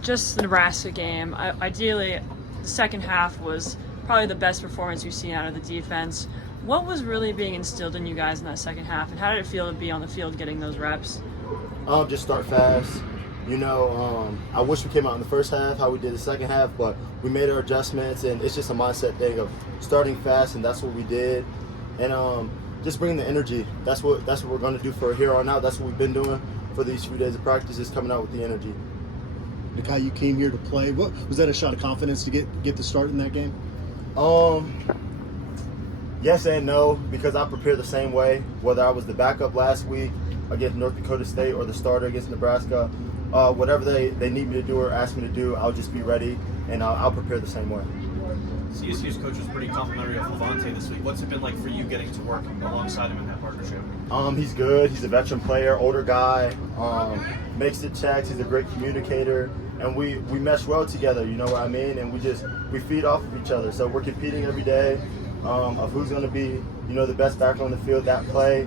Just the Nebraska game. Ideally, the second half was probably the best performance we've seen out of the defense. What was really being instilled in you guys in that second half, and how did it feel to be on the field getting those reps? Just start fast. I wish we came out in the first half how we did the second half, but we made our adjustments, and it's just a mindset thing of starting fast, and that's what we did. And just bringing the energy. That's what we're going to do for here on out. That's what we've been doing for these few days of practice, is coming out with the energy. Nikhai, you came here to play. What was that, a shot of confidence to get the start in that game? Yes and no, because I prepare the same way, whether I was the backup last week against North Dakota State or the starter against Nebraska. Whatever they need me to do or ask me to do, I'll just be ready, and I'll prepare the same way. CSU's coach was pretty complimentary of Levante this week. What's it been like for you getting to work alongside him in that partnership? He's good. He's a veteran player, older guy, makes the checks. He's a great communicator, and we mesh well together, you know what I mean? And we feed off of each other. So we're competing every day of who's going to be, the best backer on the field that play.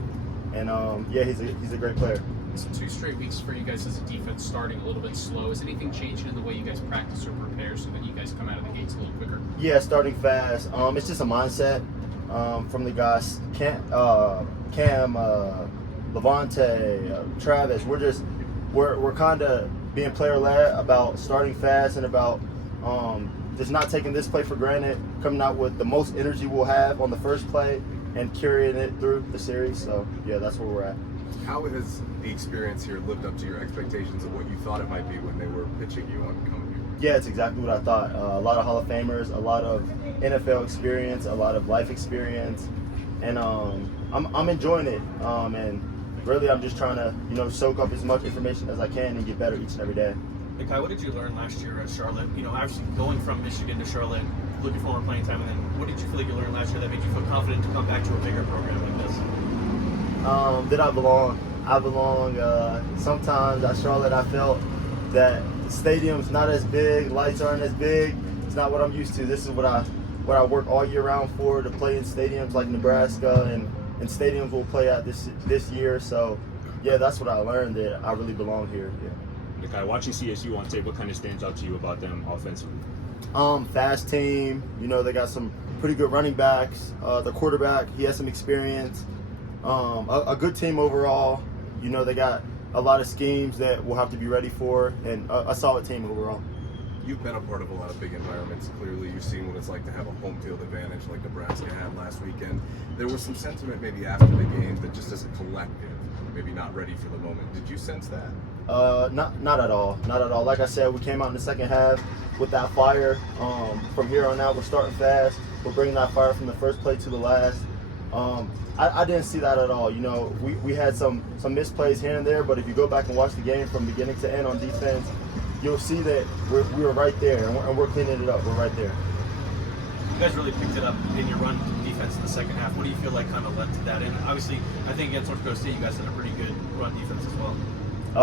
And he's a great player. It's 2 straight weeks for you guys as a defense starting a little bit slow. Is anything changing in the way you guys practice or prepare so that you guys come out of the gates a little quicker? Yeah, starting fast. It's just a mindset from the guys. Cam, Levante, Travis. We're kind of being player led about starting fast and about just not taking this play for granted. Coming out with the most energy we'll have on the first play and carrying it through the series. So yeah, that's where we're at. How has the experience here lived up to your expectations of what you thought it might be when they were pitching you on coming here? Yeah, it's exactly what I thought. A lot of Hall of Famers, a lot of NFL experience, a lot of life experience, and I'm enjoying it. And really, I'm just trying to soak up as much information as I can and get better each and every day. Nikhai, what did you learn last year at Charlotte? Obviously going from Michigan to Charlotte, looking for more playing time, and then what did you feel like you learned last year that made you feel confident to come back to a bigger program like this? That I belong. Sometimes at Charlotte, I felt that the stadium's not as big, lights aren't as big. It's not what I'm used to. This is what I work all year round for, to play in stadiums like Nebraska and stadiums we'll play at this year. So yeah, that's what I learned, that I really belong here. Yeah. Nikhai, watching CSU on tape, what kind of stands out to you about them offensively? Fast team. They got some pretty good running backs. The quarterback, he has some experience. A good team overall. They got a lot of schemes that we'll have to be ready for, and a solid team overall. You've been a part of a lot of big environments. Clearly, you've seen what it's like to have a home field advantage like Nebraska had last weekend. There was some sentiment maybe after the game that just as a collective, maybe not ready for the moment. Did you sense that? Not at all. Not at all. Like I said, we came out in the second half with that fire. From here on out, we're starting fast. We're bringing that fire from the first play to the last. I didn't see that at all. We had some misplays here and there, but if you go back and watch the game from beginning to end on defense, you'll see that we were right there, and we're cleaning it up. We're right there. You guys really picked it up in your run defense in the second half. What do you feel like kind of led to that? And obviously, I think against North Dakota State, you guys had a pretty good run defense as well.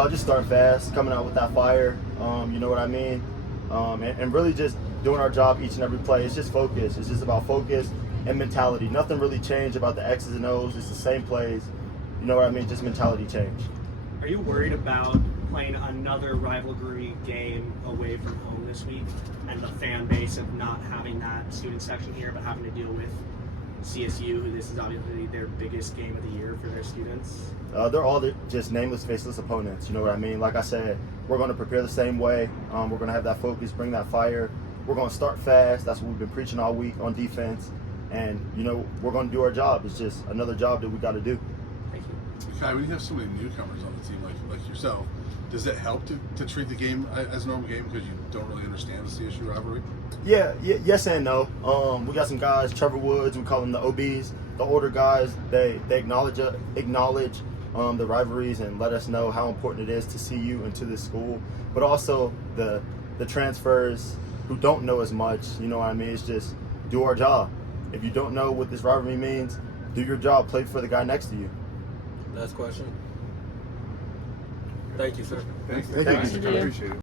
Just starting fast, coming out with that fire. You know what I mean? And really just doing our job each and every play. It's just focus. It's just about focus and mentality. Nothing really changed about the X's and O's. It's the same plays. You know what I mean? Just mentality change. Are you worried about playing another rivalry game away from home this week, and the fan base of not having that student section here, but having to deal with CSU, who this is obviously their biggest game of the year for their students? They're all just nameless, faceless opponents. You know what I mean? Like I said, we're going to prepare the same way. We're going to have that focus, bring that fire. We're going to start fast. That's what we've been preaching all week on defense. And, we're going to do our job. It's just another job that we got to do. Thank you. Nikhai, when you have so many newcomers on the team like yourself, does it help to treat the game as a normal game because you don't really understand the CSU rivalry? Yeah, yes and no. We got some guys, Trevor Woods, we call them the OBs, the older guys. They acknowledge the rivalries and let us know how important it is to CU and to this school. But also the transfers who don't know as much, you know what I mean? It's just do our job. If you don't know what this rivalry means, do your job. Play for the guy next to you. Last question. Thank you, sir. Thanks. Thank you. I appreciate it.